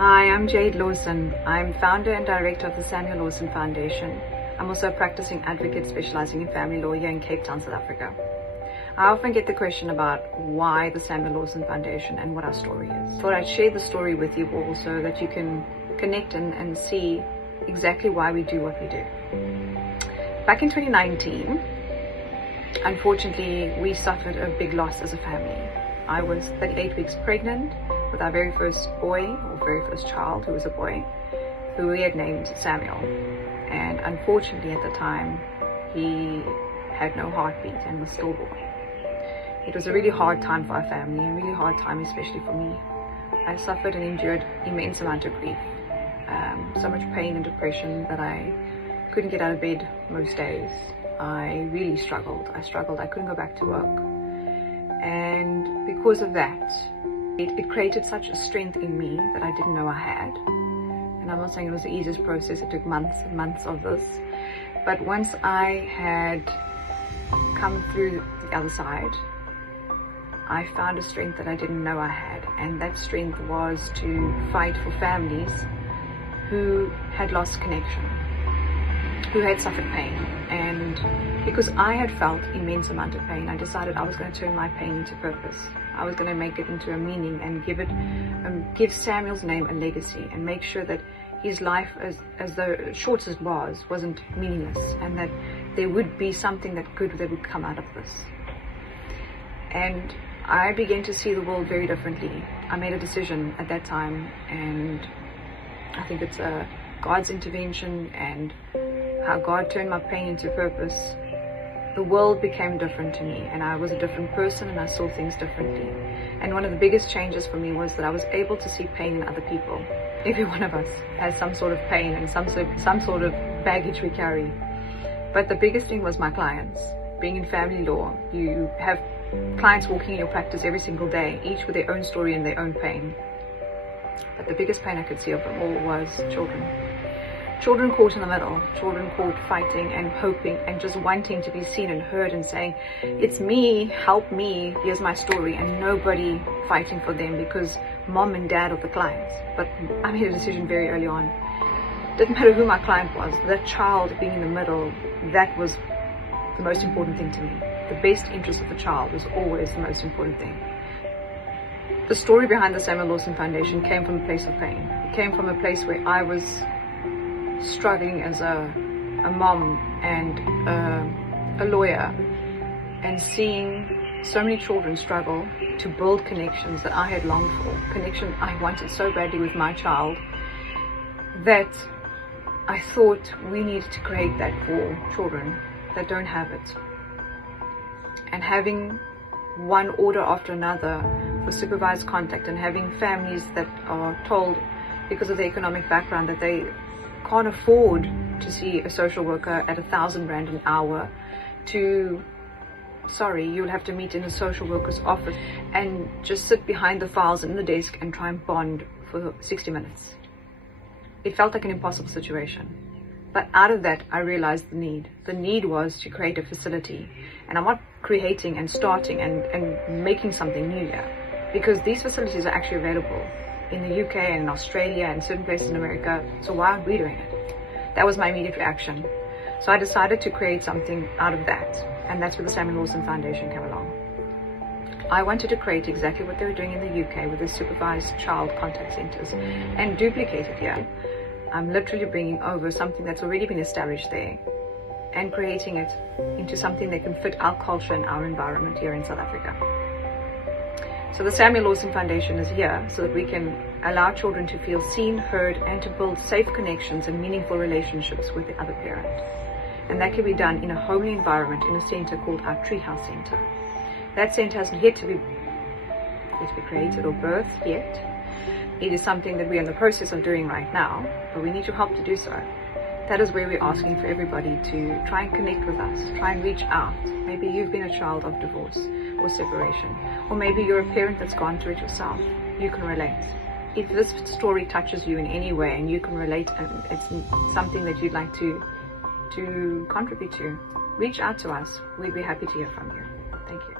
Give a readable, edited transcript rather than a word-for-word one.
Hi, I'm Lawson. I'm founder and director of the Samuel Lawson Foundation. I'm also a practicing advocate specializing in family law here in Cape Town, South Africa. I often get the question about why the Samuel Lawson Foundation and what our story is. I thought I'd share the story with you all so that you can connect and see exactly why we do what we do. Back in 2019, unfortunately, we suffered a big loss as a family. I was 38 weeks pregnant with our very first boy, or very first child, who was a boy, who we had named Samuel. And unfortunately at the time, he had no heartbeat and was stillborn. It was a really hard time for our family, and a really hard time especially for me. I suffered and endured immense amount of grief, so much pain and depression that I couldn't get out of bed most days. I really struggled. I couldn't go back to work. And because of that, it created such a strength in me that I didn't know I had. And I'm not saying it was the easiest process. It took months and months of this. But once I had come through the other side, I found a strength that I didn't know I had. And that strength was to fight for families who had lost connection, who had suffered pain. And because I had felt immense amount of pain, I decided I was going to turn my pain into purpose. I was going to make it into a meaning and give Samuel's name a legacy, and make sure that his life, as though short as it was, wasn't meaningless, and that there would be something that would come out of this. And I began to see the world very differently. I made a decision at that time, and I think it's God's intervention and how God turned my pain into purpose. The world became different to me, and I was a different person, and I saw things differently. And one of the biggest changes for me was that I was able to see pain in other people. Every one of us has some sort of pain and some sort of baggage we carry. But the biggest thing was my clients. Being in family law, you have clients walking in your practice every single day, each with their own story and their own pain. But the biggest pain I could see of them all was children. Children caught in the middle, children caught fighting and hoping and just wanting to be seen and heard and saying, it's me, help me, here's my story, and nobody fighting for them because mom and dad are the clients. But I made a decision very early on. Didn't matter who my client was, that child being in the middle, that was the most important thing to me. The best interest of the child was always the most important thing. The story behind the Samuel Lawson Foundation came from a place of pain. It came from a place where I was struggling as a mom and a lawyer, and seeing so many children struggle to build connections that I had longed for, connection I wanted so badly with my child, that I thought we needed to create that for children that don't have it. And having one order after another for supervised contact, and having families that are told because of their economic background that they can't afford to see a social worker at 1,000 rand an hour, to, sorry, you'll have to meet in a social worker's office and just sit behind the files in the desk and try and bond for 60 minutes. It felt like an impossible situation. But out of that, I realized the need. The need was to create a facility. And I'm not creating and starting and making something new here, because these facilities are actually available in the UK and in Australia and certain places in America, so why aren't we doing it? That was my immediate reaction. So I decided to create something out of that, and that's where the Samuel Lawson Foundation came along. I wanted to create exactly what they were doing in the UK with the supervised child contact centers and duplicate it here. I'm literally bringing over something that's already been established there and creating it into something that can fit our culture and our environment here in South Africa. So the Samuel Lawson Foundation is here so that we can allow children to feel seen, heard, and to build safe connections and meaningful relationships with the other parent. And that can be done in a homely environment in a center called our Treehouse Center. That center hasn't yet to be created or birthed yet. It is something that we are in the process of doing right now, but we need your help to do so. That is where we're asking for everybody to try and connect with us, try and reach out. Maybe you've been a child of divorce or separation, or maybe you're a parent that's gone through it yourself. You can relate. If this story touches you in any way and you can relate and it's something that you'd like to contribute to, reach out to us. We'd be happy to hear from you. Thank you.